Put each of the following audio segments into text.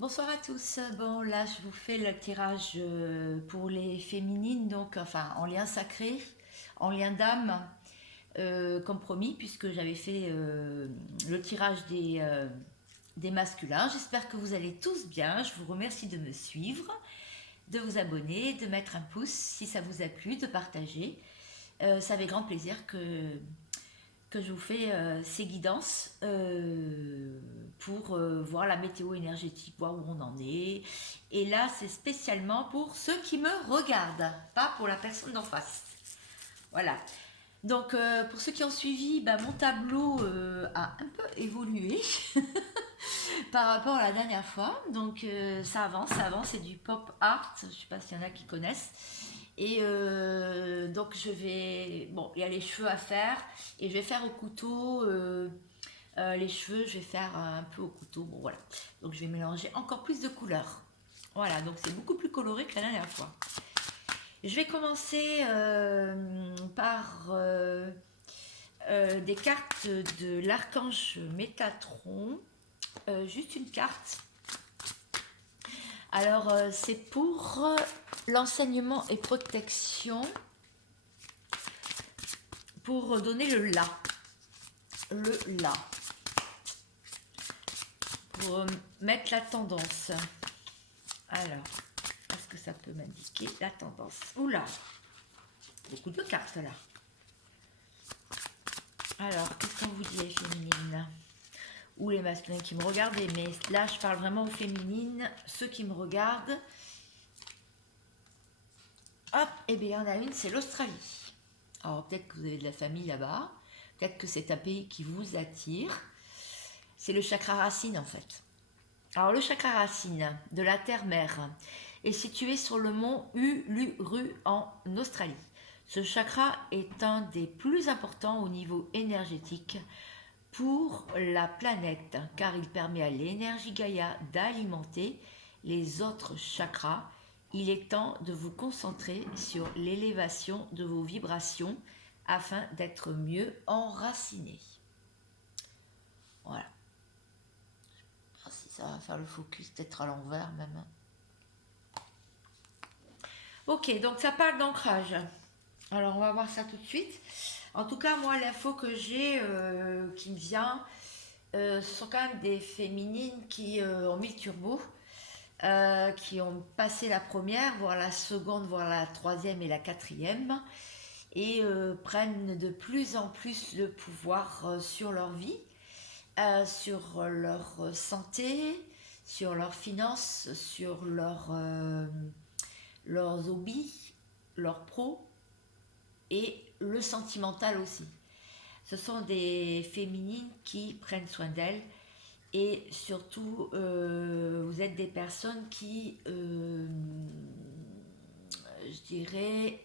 Bonsoir à tous. Bon, là, je vous fais le tirage pour les féminines, donc, enfin, en lien sacré, en lien d'âme, comme promis, puisque j'avais fait le tirage des masculins. J'espère que vous allez tous bien. Je vous remercie de me suivre, de vous abonner, de mettre un pouce si ça vous a plu, de partager. C'est avec grand plaisir que je vous fais ces guidances pour voir la météo énergétique, voir où on en est. Et là, c'est spécialement pour ceux qui me regardent, pas pour la personne d'en face. Voilà. Donc, pour ceux qui ont suivi, bah, mon tableau a un peu évolué par rapport à la dernière fois. Donc, ça avance, c'est du pop art. Je ne sais pas s'il y en a qui connaissent. Et donc je vais... Bon, il y a les cheveux à faire. Et je vais faire au couteau. Les cheveux, je vais faire un peu au couteau. Bon, voilà. Donc je vais mélanger encore plus de couleurs. Voilà, donc c'est beaucoup plus coloré que la dernière fois. Je vais commencer par des cartes de l'archange Métatron. Juste une carte. Alors, c'est pour l'enseignement et protection, pour donner le là. Le là. Pour mettre la tendance. Alors, est-ce que ça peut m'indiquer la tendance? Oula, beaucoup de cartes là. Alors, qu'est-ce qu'on vous dit les féminines? Ou les masculins qui me regardent, mais là je parle vraiment aux féminines, ceux qui me regardent. Hop, et bien il y en a une, c'est l'Australie. Alors peut-être que vous avez de la famille là-bas, peut-être que c'est un pays qui vous attire. C'est le chakra racine en fait. Alors le chakra racine de la terre-mère est situé sur le mont Uluru en Australie. Ce chakra est un des plus importants au niveau énergétique pour la planète, car il permet à l'énergie Gaïa d'alimenter les autres chakras. Il est temps de vous concentrer sur l'élévation de vos vibrations afin d'être mieux enraciné. Voilà. Je sais pas si ça va faire le focus, peut-être à l'envers même. Ok, donc ça parle d'ancrage. Alors on va voir ça tout de suite. En tout cas, moi, l'info que j'ai qui me vient, ce sont quand même des féminines qui ont mis le turbo, qui ont passé la première, voire la seconde, voire la troisième et la quatrième, et prennent de plus en plus le pouvoir sur leur vie, sur leur santé, sur leurs finances, sur leurs hobbies, leurs pros et le sentimental aussi. Ce sont des féminines qui prennent soin d'elles et surtout vous êtes des personnes qui, je dirais,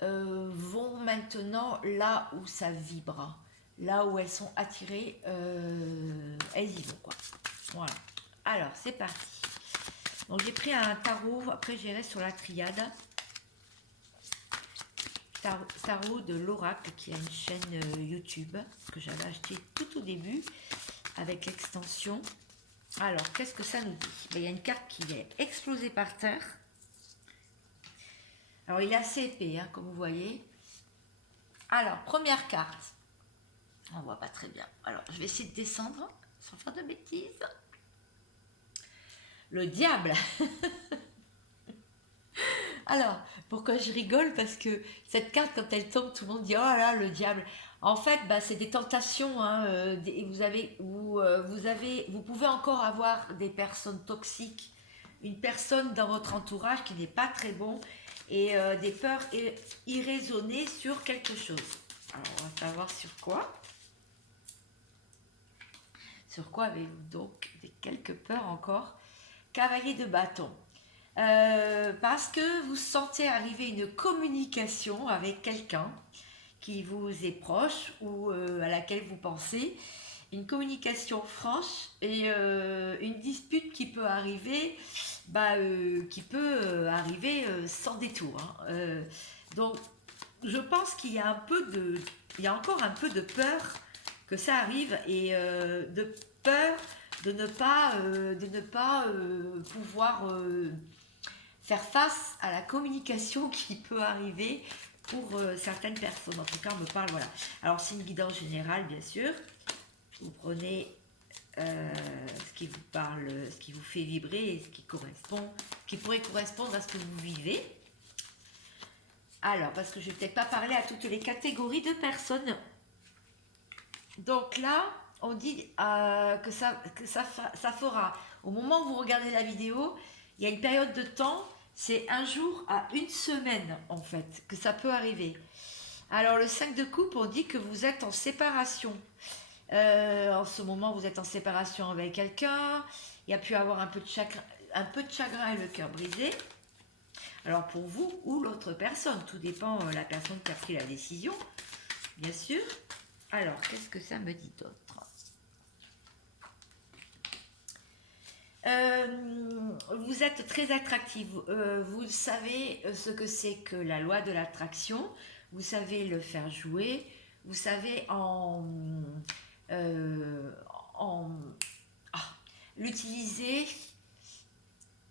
vont maintenant là où ça vibre, là où elles sont attirées, elles y vont quoi. Voilà. Alors c'est parti. Donc j'ai pris un tarot, après j'irai sur la triade. Tarot de l'Oracle qui a une chaîne YouTube que j'avais acheté tout au début avec l'extension. Alors, qu'est-ce que ça nous dit? Il y a une carte qui est explosée par terre. Alors, il est assez épais, hein, comme vous voyez. Alors, première carte. On voit pas très bien. Alors, je vais essayer de descendre sans faire de bêtises. Le diable. Alors, pourquoi je rigole? Parce que cette carte, quand elle tombe, tout le monde dit « Oh là, le diable !» En fait, bah, c'est des tentations. Hein, vous pouvez encore avoir des personnes toxiques, une personne dans votre entourage qui n'est pas très bon et des peurs irraisonnées sur quelque chose. Alors, on va savoir sur quoi. Sur quoi avez-vous donc quelques peurs encore? Cavalier de bâton. Parce que vous sentez arriver une communication avec quelqu'un qui vous est proche ou à laquelle vous pensez, une communication franche et une dispute qui peut arriver, sans détour. Hein. Donc, je pense qu'il y a il y a encore un peu de peur que ça arrive et de peur pouvoir faire face à la communication qui peut arriver pour certaines personnes. En tout cas, on me parle, voilà. Alors, c'est une guidance générale, bien sûr. Vous prenez ce qui vous parle, ce qui vous fait vibrer et ce qui pourrait correspondre à ce que vous vivez. Alors, parce que je ne vais peut-être pas parler à toutes les catégories de personnes. Donc là, on dit que ça fera, au moment où vous regardez la vidéo, il y a une période de temps, c'est 1 jour à 1 semaine en fait, que ça peut arriver. Alors le 5 de coupe, on dit que vous êtes en séparation. En ce moment, vous êtes en séparation avec quelqu'un, il y a pu avoir un peu de chagrin et le cœur brisé. Alors pour vous ou l'autre personne, tout dépend de la personne qui a pris la décision, bien sûr. Alors, qu'est-ce que ça me dit d'autre? Vous êtes très attractif, vous savez ce que c'est que la loi de l'attraction, vous savez le faire jouer, vous savez en l'utiliser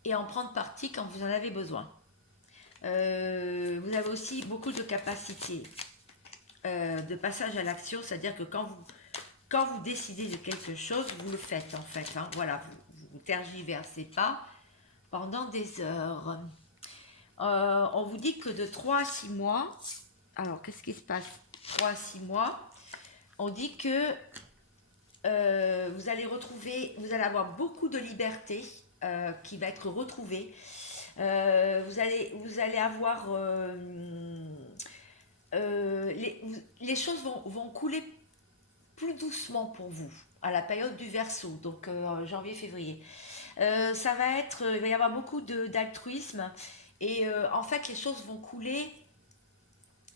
et en prendre parti quand vous en avez besoin. Vous avez aussi beaucoup de capacités de passage à l'action, c'est-à-dire que quand vous décidez de quelque chose, vous le faites en fait. Hein, voilà, vous tergiversez pas pendant des heures. On vous dit que de 3 à 6 mois, alors qu'est-ce qui se passe 3 à 6 mois, on dit que vous allez avoir beaucoup de liberté qui va être retrouvée. Vous allez avoir les choses vont couler plus doucement pour vous à la période du Verseau, donc janvier-février. Il va y avoir beaucoup d'altruisme et en fait les choses vont couler.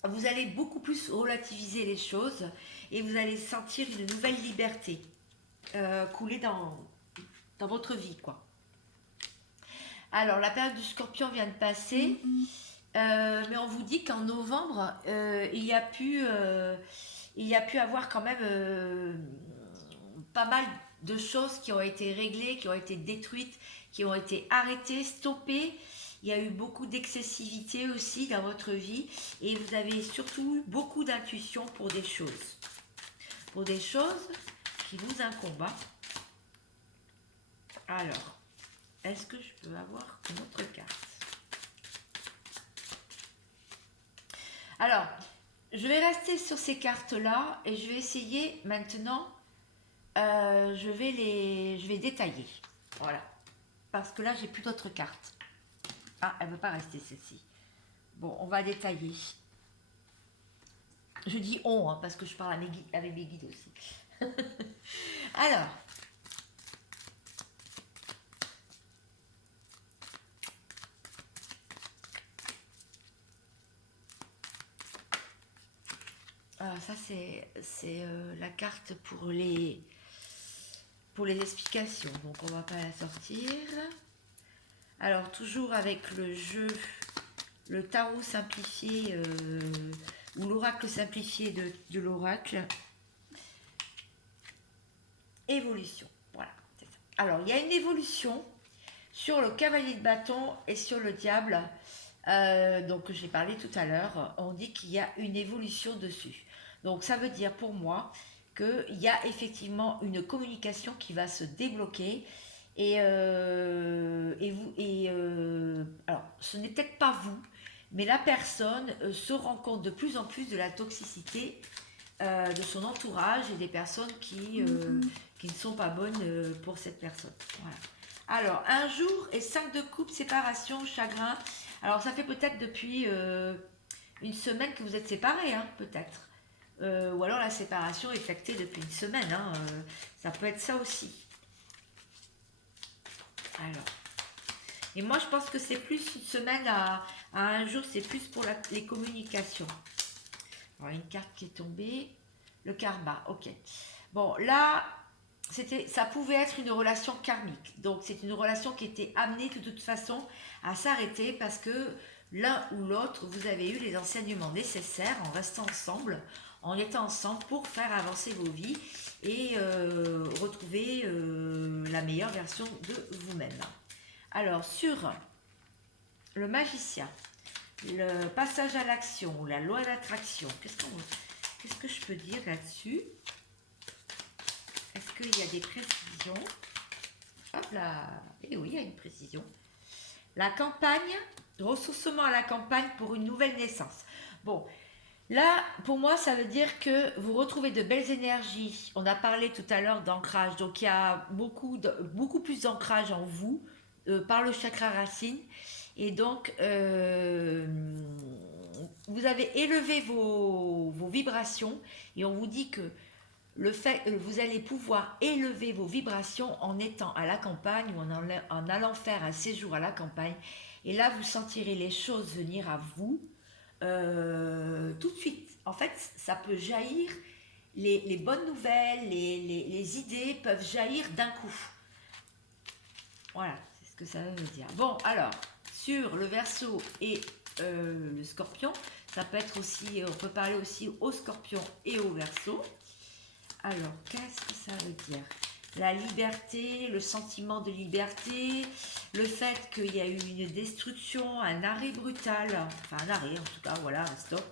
Vous allez beaucoup plus relativiser les choses et vous allez sentir une nouvelle liberté couler dans votre vie, quoi. Alors la période du Scorpion vient de passer. Mais on vous dit qu'en novembre, il y a pu avoir quand même pas mal de choses qui ont été réglées, qui ont été détruites, qui ont été arrêtées, stoppées. Il y a eu beaucoup d'excessivité aussi dans votre vie et vous avez surtout eu beaucoup d'intuition pour des choses qui vous incombent. Alors, est-ce que je peux avoir une autre carte? Alors, je vais rester sur ces cartes-là et je vais essayer maintenant, je vais détailler. Voilà. Parce que là, j'ai plus d'autres cartes. Ah, elle ne veut pas rester celle-ci. Bon, on va détailler. Je dis on, hein, parce que je parle avec mes guides aussi. Alors. Alors ça c'est la carte pour les explications, donc on va pas la sortir. Alors toujours avec le jeu, le tarot simplifié ou l'oracle simplifié de l'oracle. Évolution, voilà, c'est ça. Alors il y a une évolution sur le cavalier de bâton et sur le diable. Donc j'ai parlé tout à l'heure, on dit qu'il y a une évolution dessus. Donc ça veut dire pour moi qu'il y a effectivement une communication qui va se débloquer et alors ce n'est peut-être pas vous, mais la personne se rend compte de plus en plus de la toxicité de son entourage et des personnes qui ne sont pas bonnes pour cette personne. Voilà. Alors, 1 jour et 5 de coupe, séparation, chagrin. Alors, ça fait peut-être depuis 1 semaine que vous êtes séparés, hein, peut-être. Ou alors la séparation est actée depuis 1 semaine. Hein, ça peut être ça aussi. Alors. Et moi, je pense que c'est plus 1 semaine à 1 jour, c'est plus pour les communications. Alors, une carte qui est tombée. Le karma, ok. Bon, là, ça pouvait être une relation karmique. Donc, c'est une relation qui était amenée de toute façon à s'arrêter parce que l'un ou l'autre, vous avez eu les enseignements nécessaires en restant ensemble, en étant ensemble pour faire avancer vos vies et retrouver la meilleure version de vous-même. Alors, sur le magicien, le passage à l'action, la loi d'attraction, qu'est-ce que je peux dire là-dessus? Est-ce qu'il y a des précisions? Hop là, et oui, il y a une précision. La campagne, ressourcement à la campagne pour une nouvelle naissance. Bon, là, pour moi, ça veut dire que vous retrouvez de belles énergies. On a parlé tout à l'heure d'ancrage, donc il y a beaucoup plus d'ancrage en vous par le chakra racine. Et donc, vous avez élevé vos vibrations et on vous dit que le fait, vous allez pouvoir élever vos vibrations en étant à la campagne ou en allant faire un séjour à la campagne. Et là, vous sentirez les choses venir à vous tout de suite. En fait, ça peut jaillir, les bonnes nouvelles, les idées peuvent jaillir d'un coup. Voilà, c'est ce que ça veut dire. Bon, alors, sur le Verseau et le Scorpion, ça peut être aussi, on peut parler aussi au Scorpion et au Verseau. Alors, qu'est-ce que ça veut dire? La liberté, le sentiment de liberté, le fait qu'il y a eu une destruction, un arrêt brutal, enfin un arrêt en tout cas, voilà, un stop.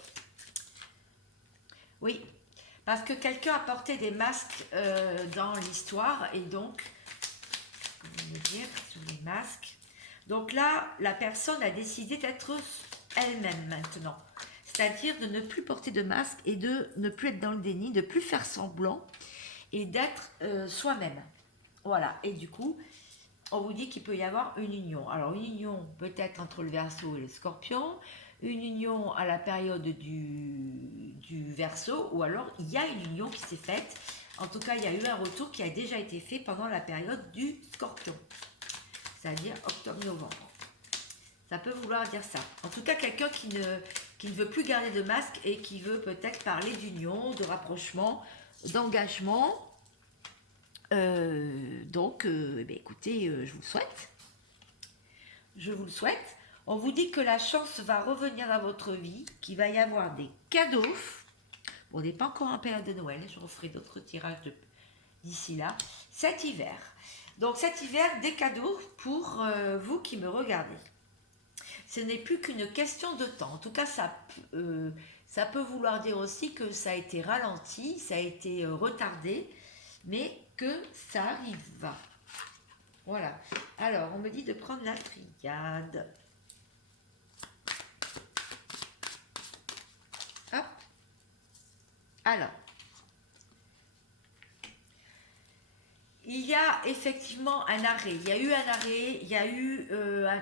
Oui, parce que quelqu'un a porté des masques dans l'histoire et donc, comment me dire, sur les masques. Donc là, la personne a décidé d'être elle-même maintenant. C'est-à-dire de ne plus porter de masque et de ne plus être dans le déni, de ne plus faire semblant et d'être soi-même. Voilà, et du coup, on vous dit qu'il peut y avoir une union. Alors, une union peut-être entre le Verseau et le Scorpion, une union à la période du Verseau, ou alors il y a une union qui s'est faite. En tout cas, il y a eu un retour qui a déjà été fait pendant la période du Scorpion, c'est-à-dire octobre-novembre. Ça peut vouloir dire ça. En tout cas, quelqu'un qui ne veut plus garder de masque et qui veut peut-être parler d'union, de rapprochement, d'engagement. Donc, écoutez, je vous le souhaite. Je vous le souhaite. On vous dit que la chance va revenir dans votre vie, qu'il va y avoir des cadeaux. Bon, on n'est pas encore en période de Noël, je referai d'autres tirages d'ici là. Cet hiver. Donc cet hiver, des cadeaux pour vous qui me regardez. Ce n'est plus qu'une question de temps. En tout cas, ça peut vouloir dire aussi que ça a été ralenti, ça a été retardé, mais que ça arrive. Voilà. Alors, on me dit de prendre la triade. Hop. Alors. Il y a effectivement un arrêt. Il y a eu un arrêt, il y a eu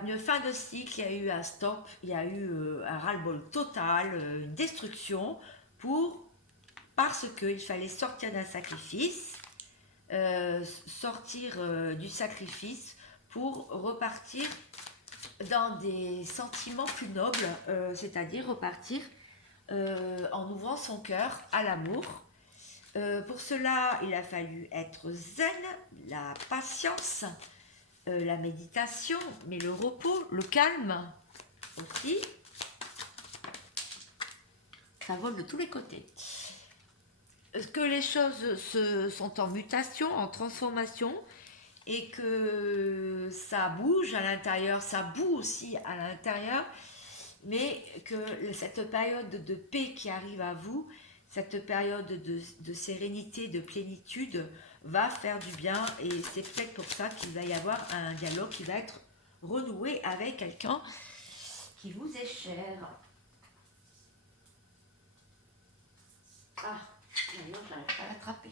une fin de cycle, il y a eu un stop, il y a eu un ras-le-bol total, une destruction, parce qu'il fallait sortir d'un sacrifice, sortir du sacrifice pour repartir dans des sentiments plus nobles, c'est-à-dire repartir en ouvrant son cœur à l'amour. Pour cela, il a fallu être zen, la patience, la méditation, mais le repos, le calme aussi. Ça vole de tous les côtés. Que les choses sont en mutation, en transformation, et que ça bouge à l'intérieur, ça boue aussi à l'intérieur, mais que cette période de paix qui arrive à vous, cette période de sérénité, de plénitude va faire du bien et c'est peut-être pour ça qu'il va y avoir un dialogue qui va être renoué avec quelqu'un qui vous est cher. Ah, d'ailleurs, j'arrive pas à l'attraper.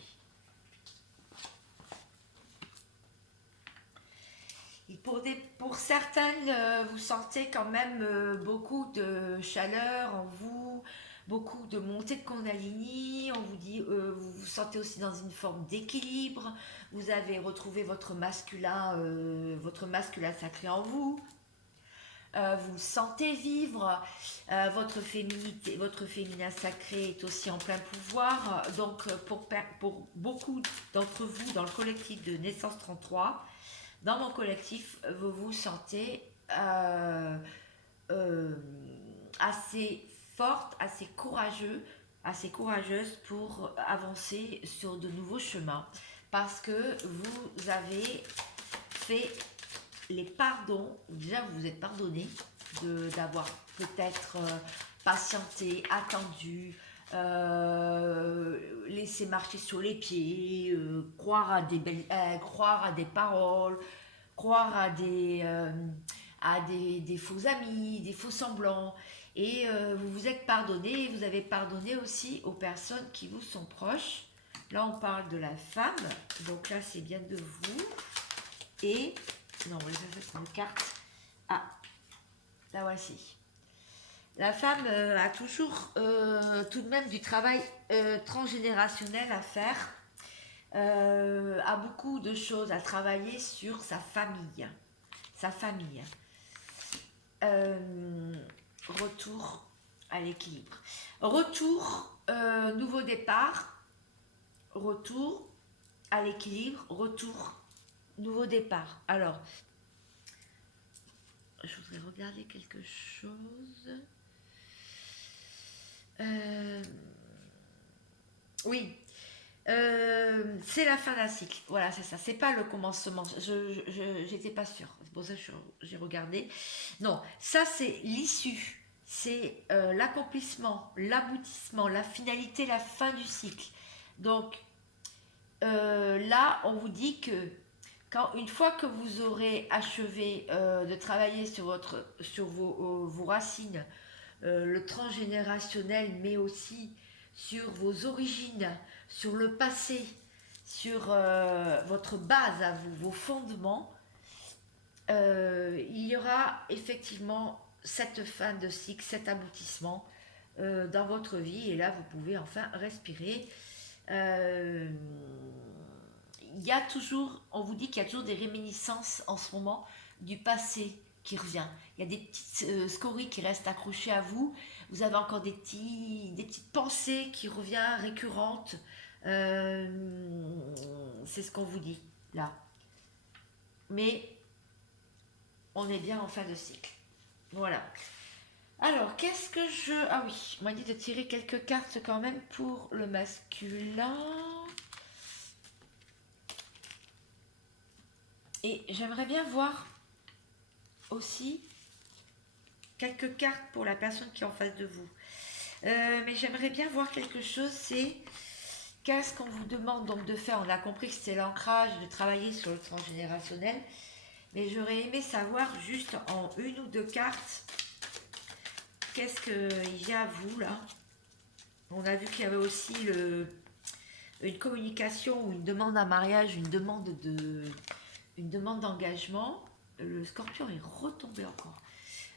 Pour certaines, vous sentez quand même beaucoup de chaleur en vous, beaucoup de montée de Kundalini. On vous dit, vous vous sentez aussi dans une forme d'équilibre. Vous avez retrouvé votre masculin sacré en vous. Vous sentez vivre. Votre féminité, votre féminin sacré est aussi en plein pouvoir. Donc, pour beaucoup d'entre vous dans le collectif de Naissance 33. Dans mon collectif, vous vous sentez assez forte, assez courageux assez courageuse pour avancer sur de nouveaux chemins parce que vous avez fait les pardons, déjà vous vous êtes pardonné d'avoir peut-être patienté, attendu, laissé marcher sur les pieds, croire à des paroles, croire à des faux amis, des faux semblants. Et vous vous êtes pardonné et vous avez pardonné aussi aux personnes qui vous sont proches. Là, on parle de la femme, donc là, c'est bien de vous. Et, non, ça c'est une carte. Ah, la voici. La femme a toujours tout de même du travail transgénérationnel à faire, a beaucoup de choses à travailler sur sa famille. Sa famille. Euh, Retour à l'équilibre. Retour, nouveau départ. Retour à l'équilibre. Retour, nouveau départ. Alors, je voudrais regarder quelque chose. Oui, c'est la fin d'un cycle. Voilà, c'est ça. C'est pas le commencement. J'étais pas sûre. C'est pour ça que j'ai regardé. Non, ça c'est l'issue. C'est l'accomplissement, l'aboutissement, la finalité, la fin du cycle. Donc là, on vous dit que une fois que vous aurez achevé de travailler sur vos racines, le transgénérationnel, mais aussi sur vos origines, sur le passé, sur votre base à vous, vos fondements, il y aura effectivement cette fin de cycle, cet aboutissement dans votre vie. Et là, vous pouvez enfin respirer. Euh, il y a toujours, on vous dit qu'il y a toujours des réminiscences en ce moment du passé qui revient. Il y a des petites scories qui restent accrochées à vous. Vous avez encore des petites pensées qui reviennent récurrentes. Euh, c'est ce qu'on vous dit là. Mais on est bien en fin de cycle. Voilà. Alors, qu'est-ce que je... Ah oui, on m'a dit de tirer quelques cartes quand même pour le masculin. Et j'aimerais bien voir aussi quelques cartes pour la personne qui est en face de vous. Mais j'aimerais bien voir quelque chose, c'est qu'est-ce qu'on vous demande donc de faire. On a compris que c'était l'ancrage, de travailler sur le transgénérationnel. Mais j'aurais aimé savoir juste en une ou deux cartes, qu'est-ce qu'il y a à vous là. On a vu qu'il y avait aussi une communication ou une demande à mariage, une demande d'engagement. Le scorpion est retombé encore.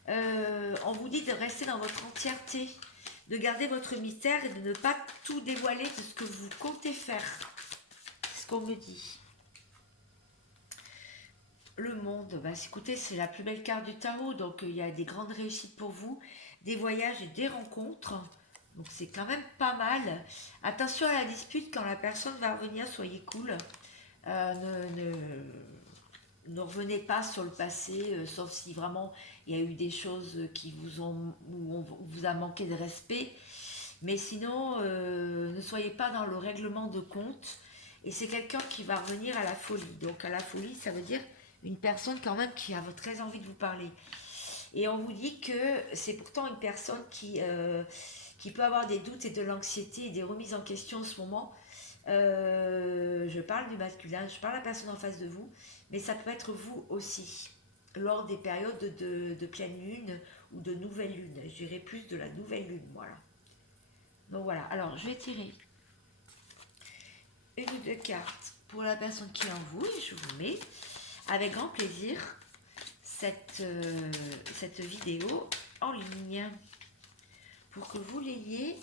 On vous dit de rester dans votre entièreté, de garder votre mystère et de ne pas tout dévoiler de ce que vous comptez faire. C'est ce qu'on me dit. Le monde, bah, écoutez, c'est la plus belle carte du tarot, donc il y a des grandes réussites pour vous, des voyages et des rencontres. Donc c'est quand même pas mal. Attention à la dispute quand la personne va revenir, soyez cool. Ne revenez pas sur le passé, sauf si vraiment il y a eu des choses qui vous ont, où on vous a manqué de respect. Mais sinon, ne soyez pas dans le règlement de compte. Et c'est quelqu'un qui va revenir à la folie. Donc à la folie, ça veut dire une personne quand même qui a très envie de vous parler. Et on vous dit que c'est pourtant une personne qui peut avoir des doutes et de l'anxiété et des remises en question en ce moment. Je parle du masculin, je parle à la personne en face de vous, mais ça peut être vous aussi, lors des périodes de pleine lune ou de nouvelle lune. Je dirais plus de la nouvelle lune, voilà. Donc voilà, alors je vais tirer une ou deux cartes pour la personne qui est en vous et je vous mets avec grand plaisir cette vidéo en ligne pour que vous l'ayez.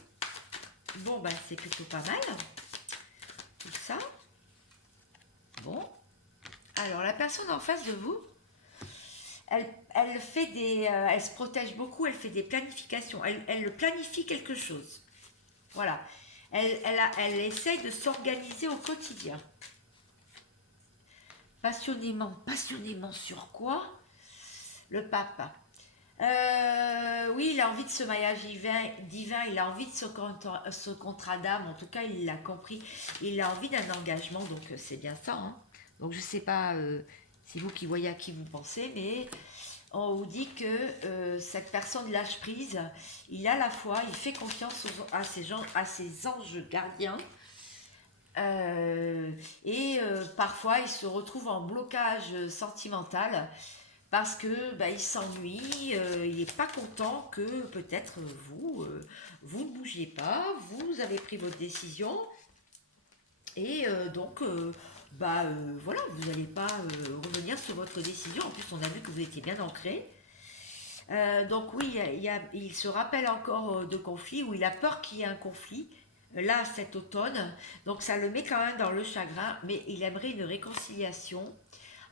Bon, ben c'est plutôt pas mal tout ça. Bon, alors la personne en face de vous, elle fait elle se protège beaucoup, elle fait des planifications, elle planifie quelque chose. Voilà, elle essaye de s'organiser au quotidien. Passionnément sur quoi? Le pape. Oui, il a envie de ce mariage divin, il a envie de ce contrat d'âme, en tout cas il l'a compris, il a envie d'un engagement, donc c'est bien ça, hein. Donc je sais pas, c'est vous qui voyez à qui vous pensez, mais on vous dit que cette personne lâche prise, il a la foi, il fait confiance à ses anges gardiens, euh, et parfois il se retrouve en blocage sentimental parce que bah, il s'ennuie, il n'est pas content que peut-être vous ne bougez pas, vous avez pris votre décision et donc voilà, vous n'allez pas revenir sur votre décision. En plus, on a vu que vous étiez bien ancré. Donc oui, il se rappelle encore de conflits où il a peur qu'il y ait un conflit. Là, cet automne, donc ça le met quand même dans le chagrin, mais il aimerait une réconciliation.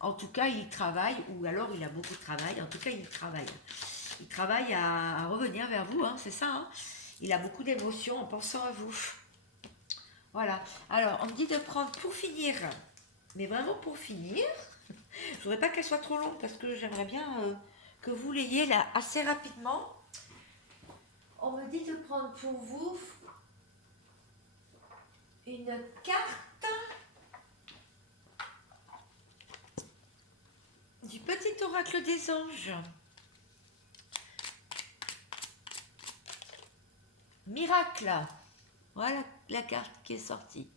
En tout cas, il travaille, ou alors il a beaucoup de travail. En tout cas, il travaille. Il travaille à revenir vers vous, hein, c'est ça, hein. Il a beaucoup d'émotions en pensant à vous. Voilà. Alors, on me dit de prendre pour finir, mais vraiment pour finir. Je voudrais pas qu'elle soit trop longue parce que j'aimerais bien que vous l'ayez là assez rapidement. On me dit de prendre pour vous une carte du petit oracle des anges. Miracle. Voilà la carte qui est sortie.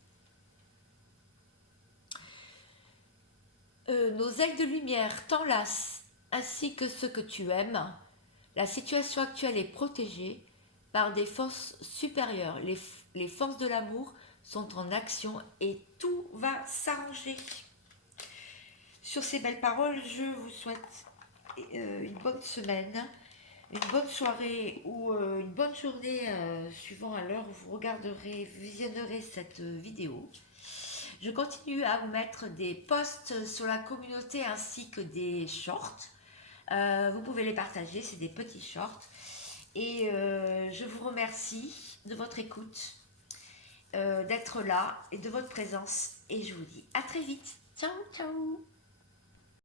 Nos ailes de lumière t'enlacent, ainsi que ceux que tu aimes. La situation actuelle est protégée par des forces supérieures. Les forces de l'amour sont en action et tout va s'arranger. Sur ces belles paroles, je vous souhaite une bonne semaine, une bonne soirée ou une bonne journée, suivant à l'heure où vous regarderez, visionnerez cette vidéo. Je continue à vous mettre des posts sur la communauté ainsi que des shorts. Vous pouvez les partager, c'est des petits shorts. Et je vous remercie de votre écoute, d'être là et de votre présence. Et je vous dis à très vite. Ciao, ciao.